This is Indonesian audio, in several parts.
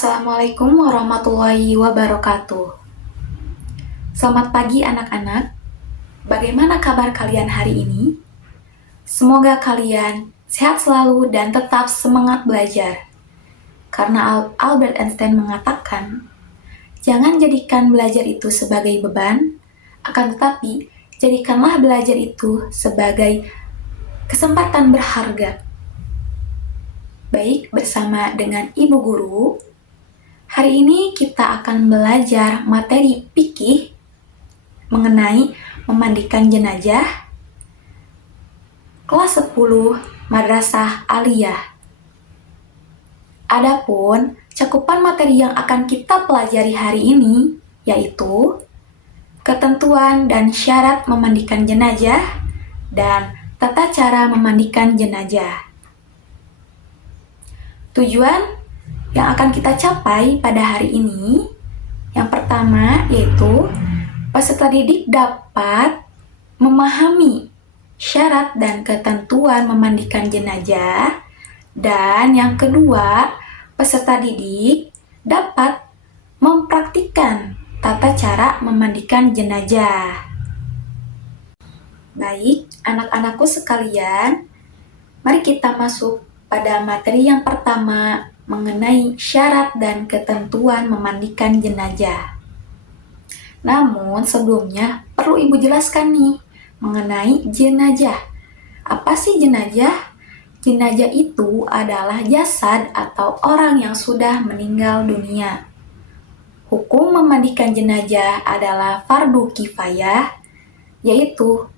Assalamualaikum warahmatullahi wabarakatuh. Selamat pagi anak-anak. Bagaimana kabar kalian hari ini? Semoga kalian sehat selalu dan tetap semangat belajar. Karena Albert Einstein mengatakan, jangan jadikan belajar itu sebagai beban, akan tetapi jadikanlah belajar itu sebagai kesempatan berharga. Baik, bersama dengan Ibu Guru, hari ini kita akan belajar materi fikih mengenai memandikan jenazah kelas 10 Madrasah Aliyah. Adapun cakupan materi yang akan kita pelajari hari ini yaitu ketentuan dan syarat memandikan jenazah dan tata cara memandikan jenazah. Tujuan yang akan kita capai pada hari ini, yang pertama yaitu peserta didik dapat memahami syarat dan ketentuan memandikan jenazah, dan yang kedua, peserta didik dapat mempraktikkan tata cara memandikan jenazah. Baik, anak-anakku sekalian, mari kita masuk pada materi yang pertama mengenai syarat dan ketentuan memandikan jenazah. Namun sebelumnya perlu Ibu jelaskan nih mengenai jenazah. Apa sih jenazah? Jenazah itu adalah jasad atau orang yang sudah meninggal dunia. Hukum memandikan jenazah adalah fardu kifayah, yaitu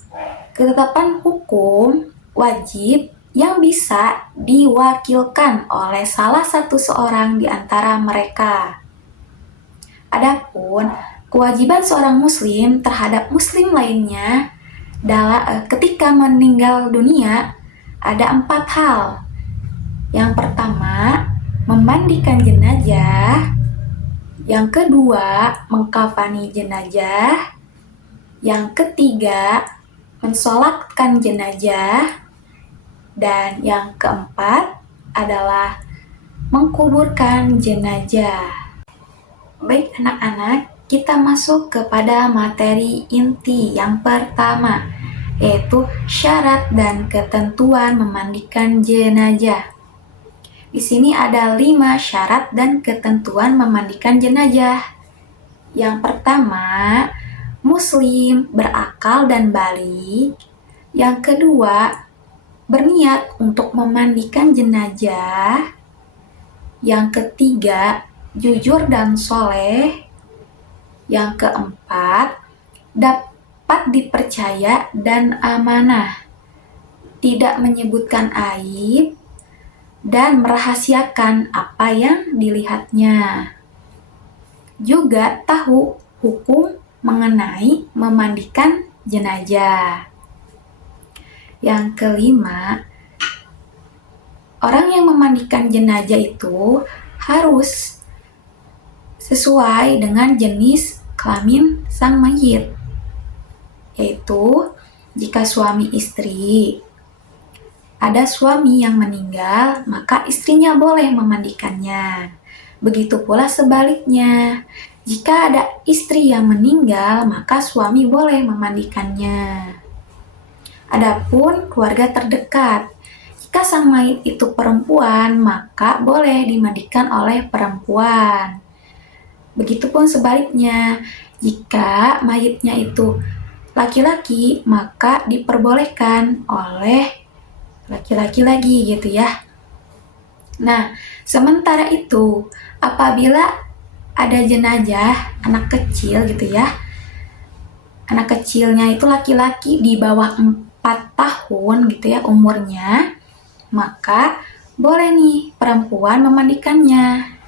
ketetapan hukum wajib yang bisa diwakilkan oleh salah satu seorang di antara mereka. Adapun kewajiban seorang muslim terhadap muslim lainnya ketika meninggal dunia ada 4 hal. Yang pertama, memandikan jenazah. Yang kedua, mengkafani jenazah. Yang ketiga, mensolatkan jenazah. Dan yang keempat adalah mengkuburkan jenazah. Baik anak-anak, kita masuk kepada materi inti yang pertama, yaitu syarat dan ketentuan memandikan jenazah. Di sini ada 5 syarat dan ketentuan memandikan jenazah. Yang pertama, muslim, berakal dan baligh. Yang kedua, berniat untuk memandikan jenazah. Yang ketiga, jujur dan soleh. Yang keempat, dapat dipercaya dan amanah, tidak menyebutkan aib dan merahasiakan apa yang dilihatnya. Juga tahu hukum mengenai memandikan jenazah. Yang kelima, orang yang memandikan jenazah itu harus sesuai dengan jenis kelamin sang mayit, yaitu jika suami istri, ada suami yang meninggal, maka istrinya boleh memandikannya. Begitu pula sebaliknya, jika ada istri yang meninggal, maka suami boleh memandikannya. Adapun keluarga terdekat, jika sang mayit itu perempuan, maka boleh dimandikan oleh perempuan. Begitupun sebaliknya, jika mayitnya itu laki-laki, maka diperbolehkan oleh laki-laki lagi gitu ya. Nah, sementara itu, apabila ada jenazah anak kecil gitu ya, anak kecilnya itu laki-laki di bawah 4 tahun gitu ya umurnya, maka boleh nih perempuan memandikannya.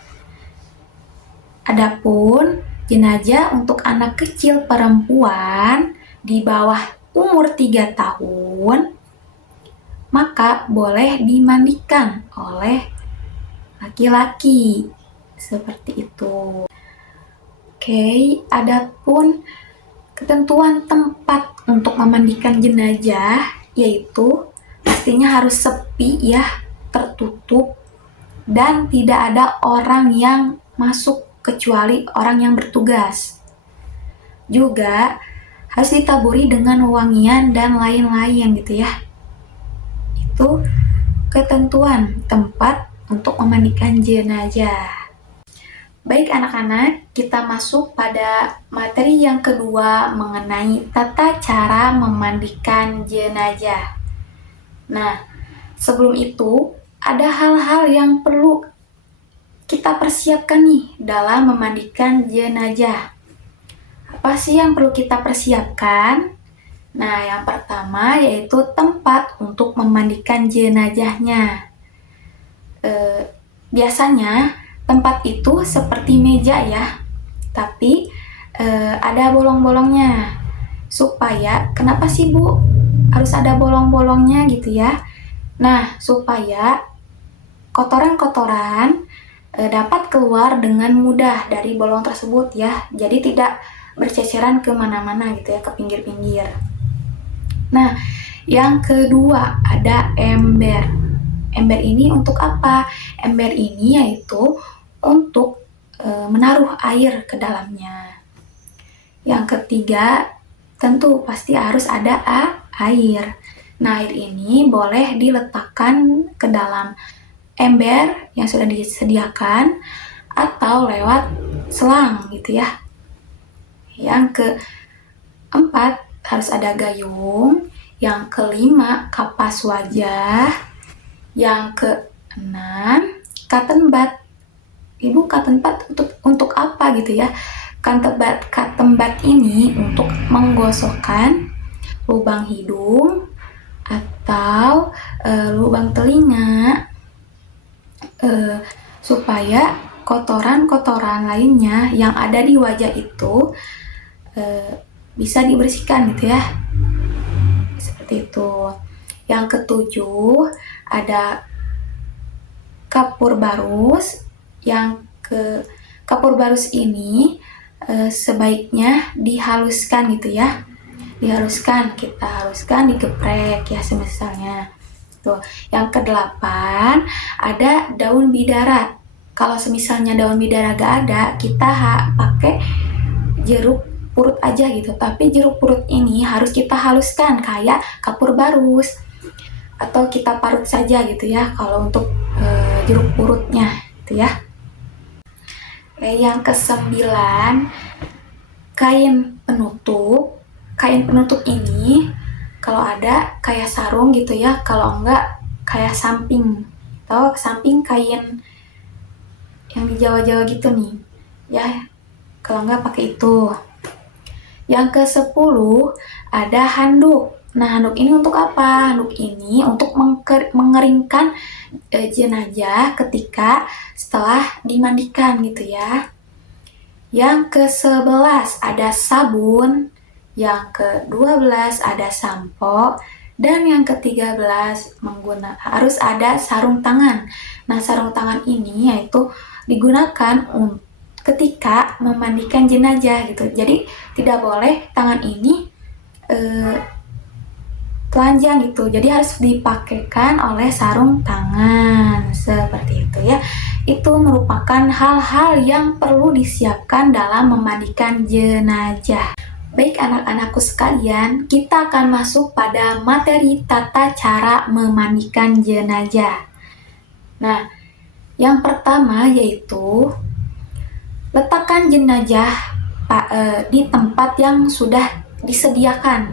Adapun jenazah untuk anak kecil perempuan di bawah umur 3 tahun, maka boleh dimandikan oleh laki-laki. Seperti itu. Oke, adapun ketentuan tempat untuk memandikan jenazah, yaitu pastinya harus sepi ya, tertutup, dan tidak ada orang yang masuk kecuali orang yang bertugas. Juga harus ditaburi dengan wangian dan lain-lain gitu ya. Itu ketentuan tempat untuk memandikan jenazah. Baik anak-anak, kita masuk pada materi yang kedua mengenai tata cara memandikan jenazah. Nah, sebelum itu ada hal-hal yang perlu kita persiapkan nih dalam memandikan jenazah. Apa sih yang perlu kita persiapkan? Nah, yang pertama yaitu tempat untuk memandikan jenazahnya. Biasanya tempat itu seperti meja ya, tapi ada bolong-bolongnya. Kenapa sih Bu harus ada bolong-bolongnya gitu ya? Nah, supaya kotoran-kotoran dapat keluar dengan mudah dari bolong tersebut ya. Jadi tidak berceceran kemana-mana gitu ya, ke pinggir-pinggir. Nah, yang kedua ada ember. Ember ini untuk apa? Ember ini yaitu untuk menaruh air ke dalamnya. Yang ketiga, tentu pasti harus ada air. Nah, air ini boleh diletakkan ke dalam ember yang sudah disediakan atau lewat selang gitu ya. Yang keempat, harus ada gayung. Yang kelima, kapas wajah. Yang keenam, cotton bud. Ibu, cotton bud untuk apa gitu ya? Cotton bud ini untuk menggosokkan lubang hidung atau lubang telinga supaya kotoran-kotoran lainnya yang ada di wajah itu bisa dibersihkan gitu ya. Seperti itu. Yang ketujuh ada kapur barus. Kapur barus ini sebaiknya dihaluskan gitu ya. Kita haluskan, digeprek ya semisalnya. Tuh. Yang kedelapan ada daun bidara. Kalau semisalnya daun bidara gak ada, kita pakai jeruk purut aja gitu. Tapi jeruk purut ini harus kita haluskan kayak kapur barus, atau kita parut saja gitu ya kalau untuk jeruk purutnya gitu ya. Yang kesembilan, kain penutup. Kain penutup ini kalau ada kayak sarung gitu ya, kalau enggak kayak samping atau samping kain yang di Jawa-Jawa gitu nih ya, kalau enggak pakai itu. Yang ke-10 ada handuk. Nah, handuk ini untuk apa? Handuk ini untuk mengeringkan jenazah ketika setelah dimandikan gitu ya. Yang ke-11 ada sabun. Yang ke-12 ada sampo. Dan yang ke-13 harus ada sarung tangan. Nah, sarung tangan ini yaitu digunakan ketika memandikan jenazah gitu. Jadi tidak boleh tangan ini telanjang gitu. Jadi harus dipakaikan oleh sarung tangan seperti itu ya. Itu merupakan hal-hal yang perlu disiapkan dalam memandikan jenazah. Baik anak-anakku sekalian, kita akan masuk pada materi tata cara memandikan jenazah. Nah, yang pertama yaitu letakkan jenazah di tempat yang sudah disediakan,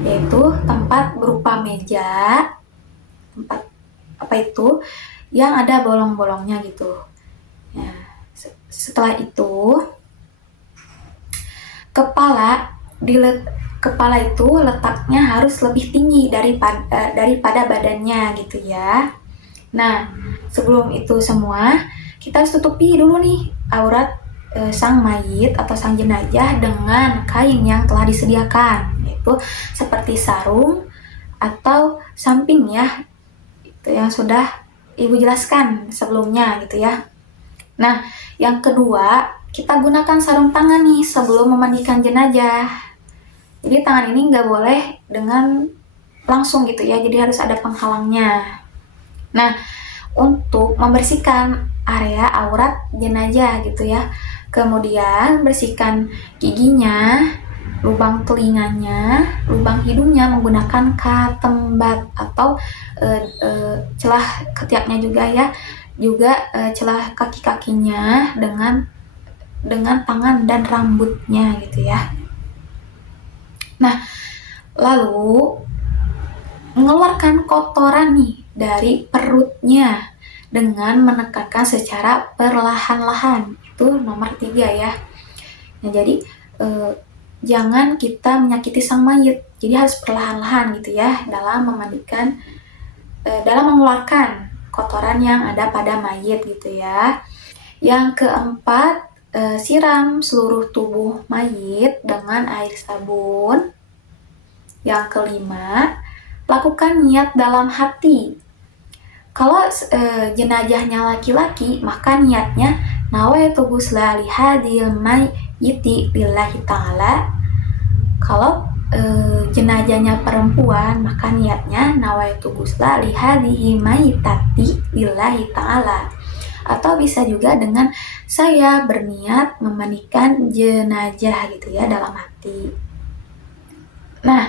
yaitu tempat berupa meja, tempat yang ada bolong-bolongnya gitu. Ya, setelah itu kepala itu letaknya harus lebih tinggi daripada badannya gitu ya. Nah, sebelum itu semua kita harus tutupi dulu nih aurat sang mayit atau sang jenazah dengan kain yang telah disediakan, yaitu seperti sarung atau samping ya, itu yang sudah Ibu jelaskan sebelumnya gitu ya. Nah, yang kedua, kita gunakan sarung tangan nih sebelum memandikan jenazah. Jadi tangan ini nggak boleh dengan langsung gitu ya, jadi harus ada penghalangnya. Nah, untuk membersihkan area aurat jenazah gitu ya. Kemudian bersihkan giginya, lubang telinganya, lubang hidungnya menggunakan katembat atau celah ketiaknya juga ya, juga celah kaki-kakinya dengan tangan dan rambutnya gitu ya. Nah, lalu mengeluarkan kotoran nih dari perutnya dengan menekankan secara perlahan-lahan. Itu nomor 3 ya. Nah, jadi jangan kita menyakiti sang mayit. Jadi harus perlahan-lahan gitu ya dalam memandikan, dalam mengeluarkan kotoran yang ada pada mayit gitu ya. Yang keempat, siram seluruh tubuh mayit dengan air sabun. Yang kelima, lakukan niat dalam hati. Kalau jenazahnya laki-laki, maka niatnya nawaitu ghusla li hadhil mayyiti lillahi ta'ala. Kalau jenazahnya perempuan, maka niatnya nawaitu ghusla li hadhihi mayyitati lillahi ta'ala. Atau bisa juga dengan saya berniat memandikan jenazah gitu ya dalam hati. Nah,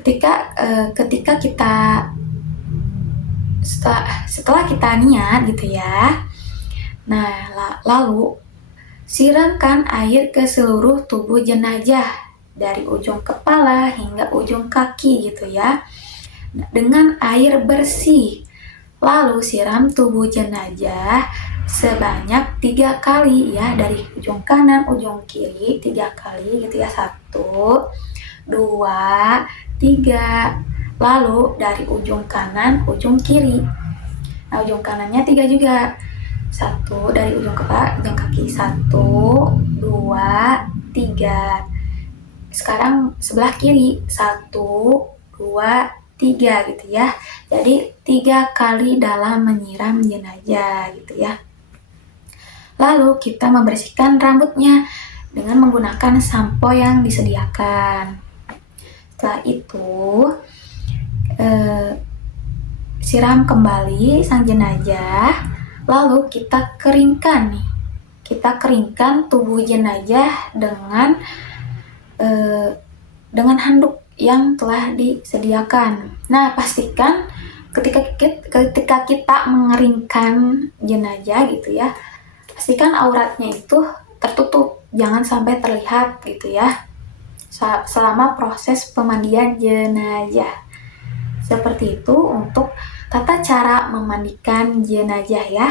ketika kita setelah kita niat gitu ya, nah lalu siramkan air ke seluruh tubuh jenazah dari ujung kepala hingga ujung kaki gitu ya, dengan air bersih. Lalu siram tubuh jenazah sebanyak 3 kali ya, dari ujung kanan ujung kiri 3 kali gitu ya. 1, 2, 3. Lalu dari ujung kanan ujung kiri. Nah, ujung kanannya 3 juga. 1 dari ujung kepala ujung kaki. 1, 2, 3. Sekarang sebelah kiri. 1, 2, 3 gitu ya. Jadi 3 kali dalam menyiram jenazah gitu ya. Lalu kita membersihkan rambutnya dengan menggunakan sampo yang disediakan. Setelah itu siram kembali sang jenazah, lalu kita keringkan nih. Kita keringkan tubuh jenazah dengan handuk yang telah disediakan. Nah, pastikan ketika kita mengeringkan jenazah gitu ya, pastikan auratnya itu tertutup, jangan sampai terlihat gitu ya selama proses pemandian jenazah. Seperti itu untuk tata cara memandikan jenazah ya.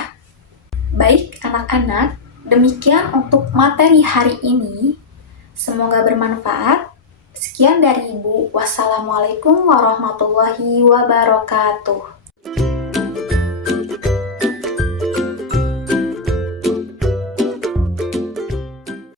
Baik anak-anak, demikian untuk materi hari ini. Semoga bermanfaat. Sekian dari Ibu. Wassalamualaikum warahmatullahi wabarakatuh.